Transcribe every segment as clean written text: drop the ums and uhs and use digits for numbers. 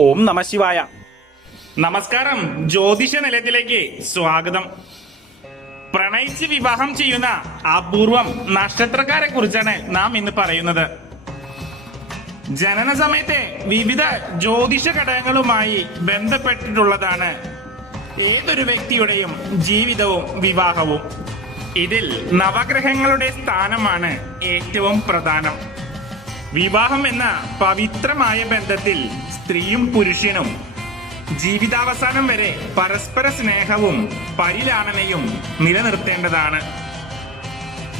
ഓം നമഃശിവായ. നമസ്കാരം. ജ്യോതിഷ നിലയത്തിലേക്ക് സ്വാഗതം. പ്രണയിച്ച് വിവാഹം ചെയ്യുന്ന അപൂർവം നക്ഷത്രക്കാരെ കുറിച്ചാണ് നാം ഇന്ന് പറയുന്നത്. ജനന സമയത്തെ വിവിധ ജ്യോതിഷ ഘടകങ്ങളുമായി ബന്ധപ്പെട്ടിട്ടുള്ളതാണ് ഏതൊരു വ്യക്തിയുടെയും ജീവിതവും വിവാഹവും. ഇതിൽ നവഗ്രഹങ്ങളുടെ സ്ഥാനമാണ് ഏറ്റവും പ്രധാനം. വിവാഹം എന്ന പവിത്രമായ ബന്ധത്തിൽ സ്ത്രീയും പുരുഷനും ജീവിതാവസാനം വരെ പരസ്പര സ്നേഹവും പരിലാളനയും നിലനിർത്തേണ്ടതാണ്.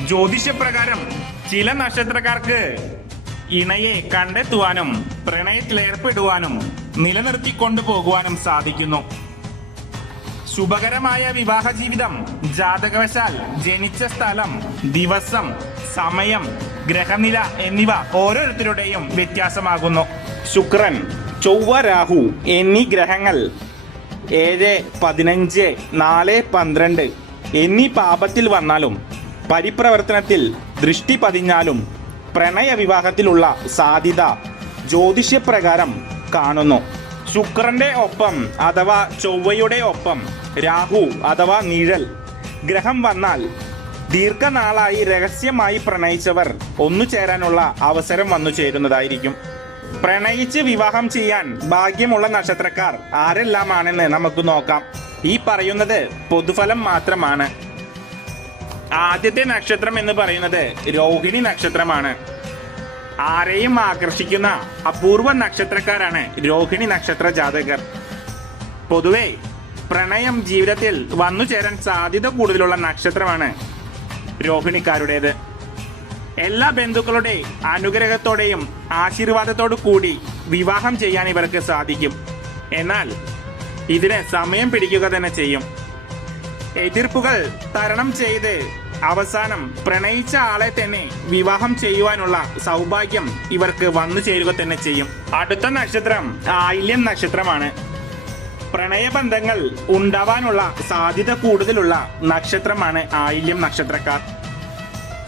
ജ്യോതിഷപ്രകാരം ചില നക്ഷത്രക്കാർക്ക് ഇണയെ കണ്ടെത്തുവാനും പ്രണയത്തിലേർപ്പെടുവാനും നിലനിർത്തിക്കൊണ്ടു പോകുവാനും സാധിക്കുന്നു. ശുഭകരമായ വിവാഹ ജീവിതം ജാതകവശാൽ ജനിച്ച സ്ഥലം, ദിവസം, സമയം, ഗ്രഹനില എന്നിവ ഓരോരുത്തരുടെയും വ്യത്യാസമാകുന്നു. ശുക്രൻ, ചൊവ്വ, രാഹു എന്നീ ഗ്രഹങ്ങൾ 7, 15, 4, 12 എന്നീ പാപത്തിൽ വന്നാലും പരിപ്രവർത്തനത്തിൽ ദൃഷ്ടി പതിഞ്ഞാലും പ്രണയ വിവാഹത്തിലുള്ള സാധ്യത ജ്യോതിഷപ്രകാരം കാണുന്നു. ശുക്രന്റെ ഒപ്പം അഥവാ ചൊവ്വയുടെ ഒപ്പം രാഹു അഥവാ നിഴൽ ഗ്രഹം വന്നാൽ ദീർഘനാളായി രഹസ്യമായി പ്രണയിച്ചവർ ഒന്നുചേരാനുള്ള അവസരം വന്നു ചേരുന്നതായിരിക്കും. പ്രണയിച്ച് വിവാഹം ചെയ്യാൻ ഭാഗ്യമുള്ള നക്ഷത്രക്കാർ ആരെല്ലാമാണെന്ന് നമുക്ക് നോക്കാം. ഈ പറയുന്നത് പൊതുഫലം മാത്രമാണ്. ആദ്യത്തെ നക്ഷത്രം എന്ന് പറയുന്നത് രോഹിണി നക്ഷത്രമാണ്. ആരെയും ആകർഷിക്കുന്ന അപൂർവ നക്ഷത്രക്കാരാണ് രോഹിണി നക്ഷത്ര ജാതകർ. പൊതുവെ പ്രണയം ജീവിതത്തിൽ വന്നു ചേരാൻ സാധ്യത കൂടുതലുള്ള നക്ഷത്രമാണ് രോഹിണിക്കാരുടേത്. എല്ലാ ബന്ധുക്കളുടെ അനുഗ്രഹത്തോടെയും ആശീർവാദത്തോടു കൂടി വിവാഹം ചെയ്യാൻ ഇവർക്ക് സാധിക്കും. എന്നാൽ ഇതിന് സമയം പിടിക്കുക തന്നെ ചെയ്യും. എതിർപ്പുകൾ തരണം ചെയ്ത് അവസാനം പ്രണയിച്ച ആളെ തന്നെ വിവാഹം ചെയ്യുവാനുള്ള സൗഭാഗ്യം ഇവർക്ക് വന്നു ചേരുക തന്നെ ചെയ്യും. അടുത്ത നക്ഷത്രം ആയില്യം നക്ഷത്രമാണ്. പ്രണയബന്ധങ്ങൾ ഉണ്ടാവാനുള്ള സാധ്യത കൂടുതലുള്ള നക്ഷത്രമാണ് ആയില്യം നക്ഷത്രക്കാർ.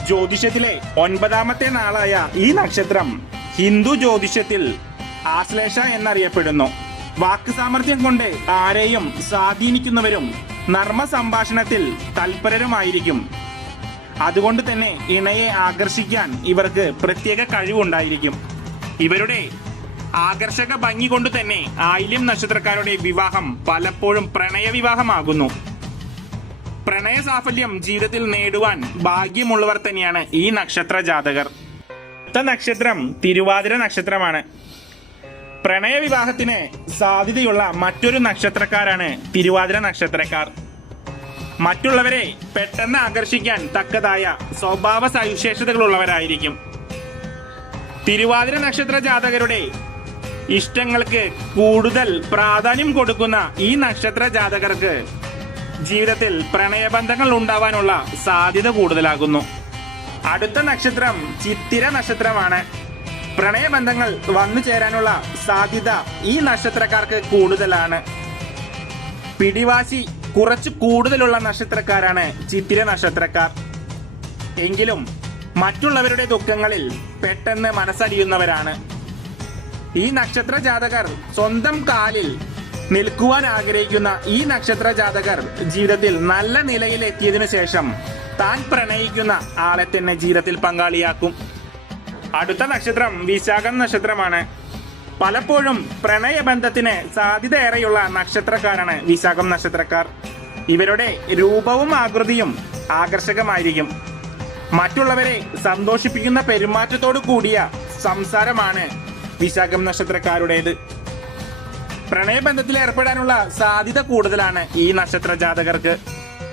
ജ്യോതിഷത്തിലെ 9ാമത്തെ നാളായ ഈ നക്ഷത്രം ഹിന്ദു ജ്യോതിഷത്തിൽ ആശ്ലേഷ എന്നറിയപ്പെടുന്നു. വാക്ക് സാമർഥ്യം കൊണ്ട് ആരെയും സ്വാധീനിക്കുന്നവരും നർമ്മ സംഭാഷണത്തിൽ തൽപരരുമായിരിക്കും. അതുകൊണ്ട് തന്നെ ഇണയെ ആകർഷിക്കാൻ ഇവർക്ക് പ്രത്യേക കഴിവുണ്ടായിരിക്കും. ഇവരുടെ ആകർഷക ഭംഗി കൊണ്ട് തന്നെ ആയില്യം നക്ഷത്രക്കാരുടെ വിവാഹം പലപ്പോഴും പ്രണയ വിവാഹമാകുന്നു. പ്രണയ സാഫല്യം ജീവിതത്തിൽ നേടുവാൻ ഭാഗ്യമുള്ളവർ തന്നെയാണ് ഈ നക്ഷത്ര ജാതകർ. അടുത്ത നക്ഷത്രം തിരുവാതിര നക്ഷത്രമാണ്. പ്രണയ വിവാഹത്തിന് സാധ്യതയുള്ള മറ്റൊരു നക്ഷത്രക്കാരാണ് തിരുവാതിര നക്ഷത്രക്കാർ. മറ്റുള്ളവരെ പെട്ടെന്ന് ആകർഷിക്കാൻ തക്കതായ സ്വഭാവ സവിശേഷതകളുള്ളവരായിരിക്കും. തിരുവാതിര നക്ഷത്ര ജാതകരുടെ ഇഷ്ടങ്ങൾക്ക് കൂടുതൽ പ്രാധാന്യം കൊടുക്കുന്ന ഈ നക്ഷത്ര ജാതകർക്ക് ജീവിതത്തിൽ പ്രണയബന്ധങ്ങൾ ഉണ്ടാവാനുള്ള സാധ്യത കൂടുതലാകുന്നു. അടുത്ത നക്ഷത്രം ചിത്തിര നക്ഷത്രമാണ്. പ്രണയബന്ധങ്ങൾ വന്നു ചേരാനുള്ള സാധ്യത ഈ നക്ഷത്രക്കാർക്ക് കൂടുതലാണ്. പിടിവാശി കുറച്ച് കൂടുതലുള്ള നക്ഷത്രക്കാരാണ് ചിത്തിര നക്ഷത്രക്കാർ. എങ്കിലും മറ്റുള്ളവരുടെ ദുഃഖങ്ങളിൽ പെട്ടെന്ന് മനസ്സലിയുന്നവരാണ്. ഈ നക്ഷത്ര ജാതകർ സ്വന്തം കാലിൽ നിൽക്കുവാൻ ആഗ്രഹിക്കുന്ന ഈ നക്ഷത്ര ജാതകർ ജീവിതത്തിൽ നല്ല നിലയിൽ എത്തിയതിനു ശേഷം താൻ പ്രണയിക്കുന്ന ആളെ തന്നെ ജീവിതത്തിൽ പങ്കാളിയാക്കും. അടുത്ത നക്ഷത്രം വിശാഖം നക്ഷത്രമാണ്. പലപ്പോഴും പ്രണയബന്ധത്തിന് സാധ്യതയേറെയുള്ള നക്ഷത്രക്കാരാണ് വിശാഖം നക്ഷത്രക്കാർ. ഇവരുടെ രൂപവും ആകൃതിയും ആകർഷകമായിരിക്കും. മറ്റുള്ളവരെ സന്തോഷിപ്പിക്കുന്ന പെരുമാറ്റത്തോടു കൂടിയ സംസാരമാണ് വിശാഖം നക്ഷത്രക്കാരുടേത്. പ്രണയബന്ധത്തിൽ ഏർപ്പെടാനുള്ള സാധ്യത കൂടുതലാണ് ഈ നക്ഷത്ര ജാതകർക്ക്.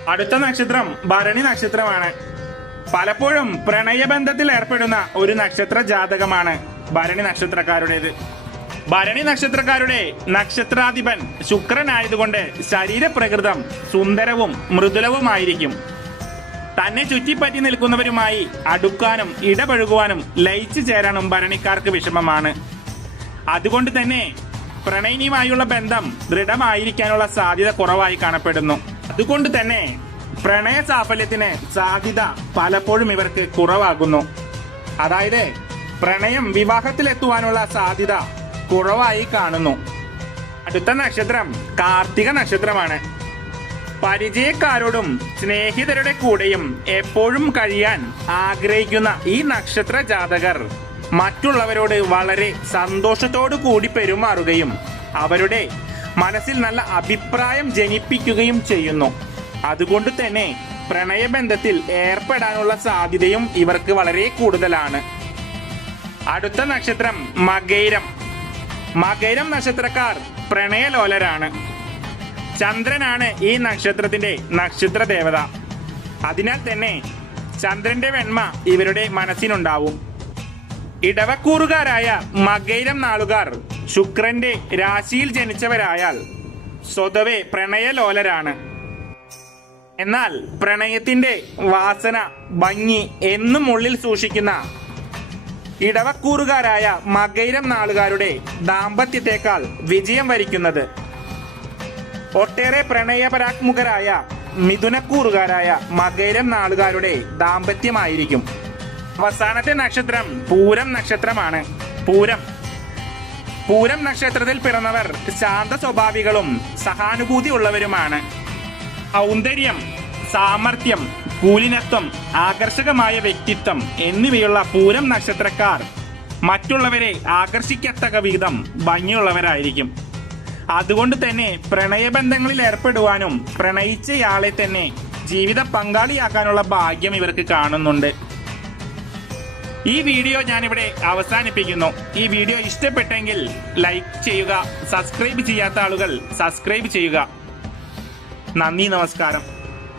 അടുത്ത നക്ഷത്രം ഭരണി നക്ഷത്രമാണ്. പലപ്പോഴും പ്രണയബന്ധത്തിൽ ഏർപ്പെടുന്ന ഒരു നക്ഷത്ര ജാതകമാണ് ഭരണി നക്ഷത്രക്കാരുടേത്. ഭരണി നക്ഷത്രക്കാരുടെ നക്ഷത്രാധിപൻ ശുക്രനായതുകൊണ്ട് ശരീരപ്രകൃതം സുന്ദരവും മൃദുലവുമായിരിക്കും. തന്നെ ചുറ്റിപ്പറ്റി നിൽക്കുന്നവരുമായി അടുക്കാനും ഇടപഴകുവാനും ലയിച്ചു ചേരാനും ഭരണിക്കാർക്ക് വിഷമമാണ്. അതുകൊണ്ട് തന്നെ പ്രണയിനിയുമായുള്ള ബന്ധം ദൃഢമായിരിക്കാനുള്ള സാധ്യത കുറവായി കാണപ്പെടുന്നു. അതുകൊണ്ട് തന്നെ പ്രണയ സാഫല്യത്തിന് സാധ്യത പലപ്പോഴും ഇവർക്ക് കുറവാകുന്നു. അതായത് പ്രണയം വിവാഹത്തിലെത്തുവാനുള്ള സാധ്യത കുറവായി കാണുന്നു. അടുത്ത നക്ഷത്രം കാർത്തിക നക്ഷത്രമാണ്. പരിചയക്കാരോടും സ്നേഹിതരുടെ കൂടെയും എപ്പോഴും കഴിയാൻ ആഗ്രഹിക്കുന്ന ഈ നക്ഷത്ര ജാതകർ മറ്റുള്ളവരോട് വളരെ സന്തോഷത്തോടു കൂടി പെരുമാറുകയും അവരുടെ മനസ്സിൽ നല്ല അഭിപ്രായം ജനിപ്പിക്കുകയും ചെയ്യുന്നു. അതുകൊണ്ട് തന്നെ പ്രണയബന്ധത്തിൽ ഏർപ്പെടാനുള്ള സാധ്യതയും ഇവർക്ക് വളരെ കൂടുതലാണ്. അടുത്ത നക്ഷത്രം മകയിരം. മകയിരം നക്ഷത്രക്കാർ പ്രണയലോലരാണ്. ചന്ദ്രനാണ് ഈ നക്ഷത്രത്തിന്റെ നക്ഷത്ര ദേവത. അതിനാൽ തന്നെ ചന്ദ്രന്റെ വെണ്മ ഇവരുടെ മനസ്സിനുണ്ടാവും. ഇടവക്കൂറുകാരായ മകയിരം നാളുകാർ ശുക്രന്റെ രാശിയിൽ ജനിച്ചവരായാൽ സ്വതവേ പ്രണയലോലരാണ്. എന്നാൽ പ്രണയത്തിന്റെ വാസന, ഭംഗി എന്നും ഉള്ളിൽ സൂക്ഷിക്കുന്ന ഇടവക്കൂറുകാരായ മകയിരം നാളുകാരുടെ ദാമ്പത്യത്തെക്കാൾ വിജയം വരിക്കുന്നത് ഒട്ടേറെ പ്രണയപരാത്മുഖരായ മിഥുനക്കൂറുകാരായ മകയിരം നാളുകാരുടെ ദാമ്പത്യമായിരിക്കും. അവസാനത്തെ നക്ഷത്രം പൂരം നക്ഷത്രമാണ്. പൂരം നക്ഷത്രത്തിൽ പിറന്നവർ ശാന്ത സ്വഭാവികളും സഹാനുഭൂതി ഉള്ളവരുമാണ്. ഔന്ദര്യം, സാമർത്ഥ്യം, കൂലിനത്വം, ആകർഷകമായ വ്യക്തിത്വം എന്നിവയുള്ള പൂരം നക്ഷത്രക്കാർ മറ്റുള്ളവരെ ആകർഷിക്കത്തക്ക വിധം ഭംഗിയുള്ളവരായിരിക്കും. അതുകൊണ്ട് തന്നെ പ്രണയബന്ധങ്ങളിൽ ഏർപ്പെടുവാനും പ്രണയിച്ചയാളെ തന്നെ ജീവിത പങ്കാളിയാക്കാനുള്ള ഭാഗ്യം ഇവർക്ക് കാണുന്നുണ്ട്. ഈ വീഡിയോ ഞാനിവിടെ അവസാനിപ്പിക്കുന്നു. ഈ വീഡിയോ ഇഷ്ടപ്പെട്ടെങ്കിൽ ലൈക്ക് ചെയ്യുക, സബ്സ്ക്രൈബ് ചെയ്യാത്ത ആളുകൾ സബ്സ്ക്രൈബ് ചെയ്യുക. നന്ദി, നമസ്കാരം.